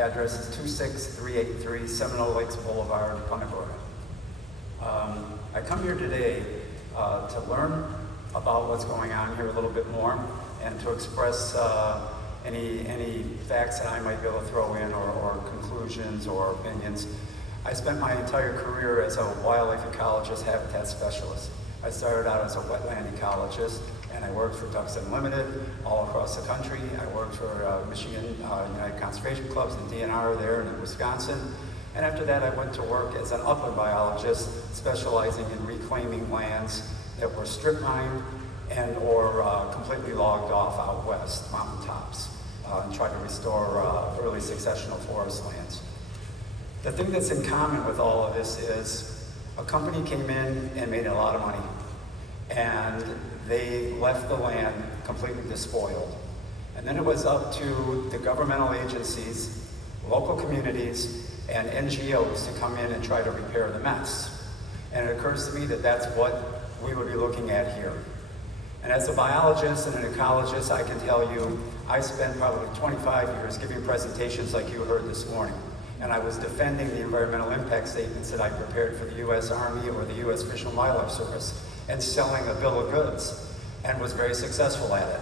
Address is 26383 Seminole Lakes Boulevard, Punta Gorda. I come here today to learn about what's going on here a little bit more and to express any facts that I might be able to throw in or conclusions or opinions. I spent my entire career as a wildlife ecologist, habitat specialist. I started out as a wetland ecologist, and I worked for Ducks Unlimited all across the country. I worked for Michigan United Conservation Clubs and DNR there and in Wisconsin. And after that, I went to work as an upland biologist, specializing in reclaiming lands that were strip mined and or completely logged off out west, mountaintops, and tried to restore early successional forest lands. The thing that's in common with all of this is a company came in and made a lot of money, and they left the land completely despoiled. And then it was up to the governmental agencies, local communities, and NGOs to come in and try to repair the mess. And it occurs to me that that's what we would be looking at here. And as a biologist and an ecologist, I can tell you, I spent probably 25 years giving presentations like you heard this morning. And I was defending the environmental impact statements that I prepared for the U.S. Army or the U.S. Fish and Wildlife Service and selling a bill of goods, and was very successful at it.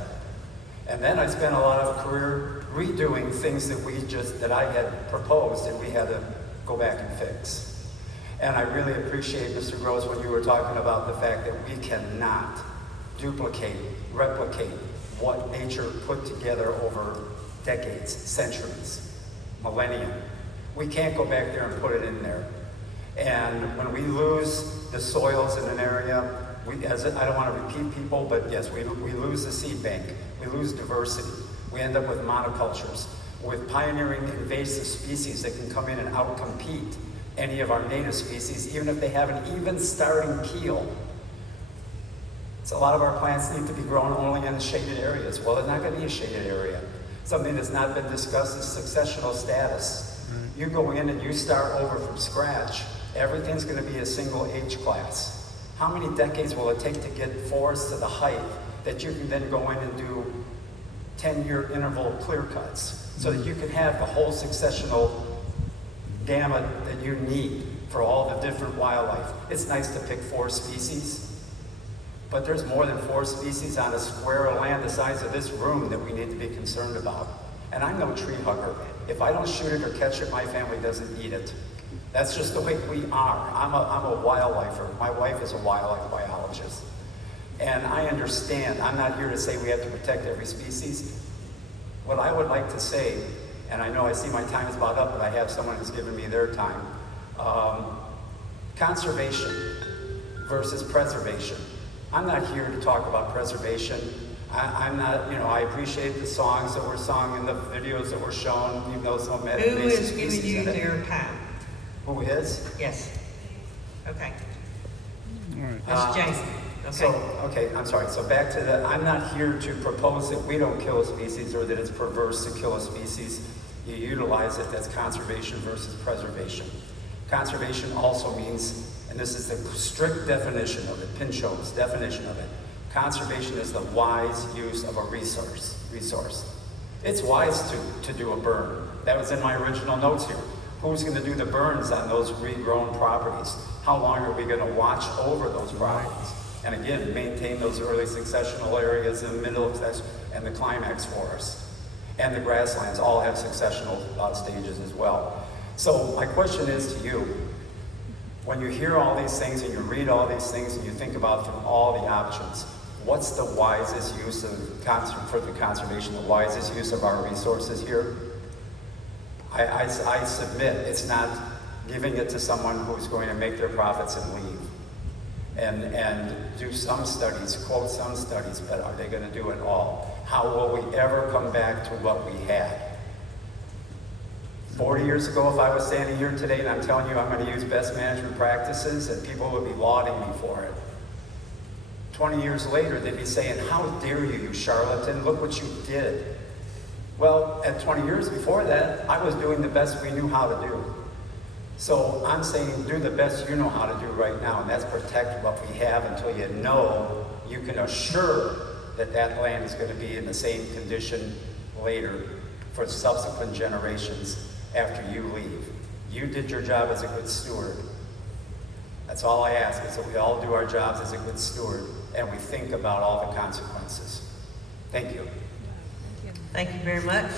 And then I spent a lot of career redoing things that I had proposed and we had to go back and fix. And I really appreciate, Mr. Groves, when you were talking about the fact that we cannot duplicate, replicate what nature put together over decades, centuries, millennia. We can't go back there and put it in there. And when we lose the soils in an area, I don't want to repeat people, but yes, we lose the seed bank. We lose diversity. We end up with monocultures, with pioneering invasive species that can come in and outcompete any of our native species, even if they have an even starting peel. So a lot of our plants need to be grown only in shaded areas. Well, it's not going to be a shaded area. Something that's not been discussed is successional status. You go in and you start over from scratch, everything's going to be a single age class. How many decades will it take to get forests to the height that you can then go in and do 10-year interval clear cuts so that you can have the whole successional gamut that you need for all the different wildlife? It's nice to pick 4 species, but there's more than 4 species on a square of land the size of this room that we need to be concerned about. And I'm no tree hugger. If I don't shoot it or catch it, my family doesn't eat it. That's just the way we are. I'm a wildlifer. My wife is a wildlife biologist. And I understand, I'm not here to say we have to protect every species. What I would like to say, and I know I see my time is about up, but I have someone who's given me their time. Conservation versus preservation. I'm not here to talk about preservation. I'm not, I appreciate the songs that were sung and the videos that were shown, even though some had invasive species in it. Who is giving you their time? Who is? Yes. Okay. All right. That's Jason. Okay. I'm sorry. So back to I'm not here to propose that we don't kill a species or that it's perverse to kill a species. You utilize it. That's conservation versus preservation. Conservation also means, and this is the strict definition of it, Pinchot's definition of it, conservation is the wise use of a resource. It's wise to do a burn. That was in my original notes here. Who's going to do the burns on those regrown properties? How long are we going to watch over those properties? And again, maintain those early successional areas in the middle of and the climax forest. And the grasslands all have successional stages as well. So my question is to you, when you hear all these things and you read all these things and you think about from all the options, what's the wisest use for the conservation, the wisest use of our resources here? I submit it's not giving it to someone who's going to make their profits and leave. And do some studies, quote some studies, but are they going to do it all? How will we ever come back to what we had? 40 years ago, if I was standing here today and I'm telling you I'm going to use best management practices, and people would be lauding me for it. 20 years later, they'd be saying, how dare you, you charlatan, look what you did. Well, at 20 years before that, I was doing the best we knew how to do. So I'm saying do the best you know how to do right now, and that's protect what we have until you know you can assure that that land is going to be in the same condition later for subsequent generations. after you leave. You did your job as a good steward. That's all I ask, is that we all do our jobs as a good steward and we think about all the consequences. Thank you. Thank you very much.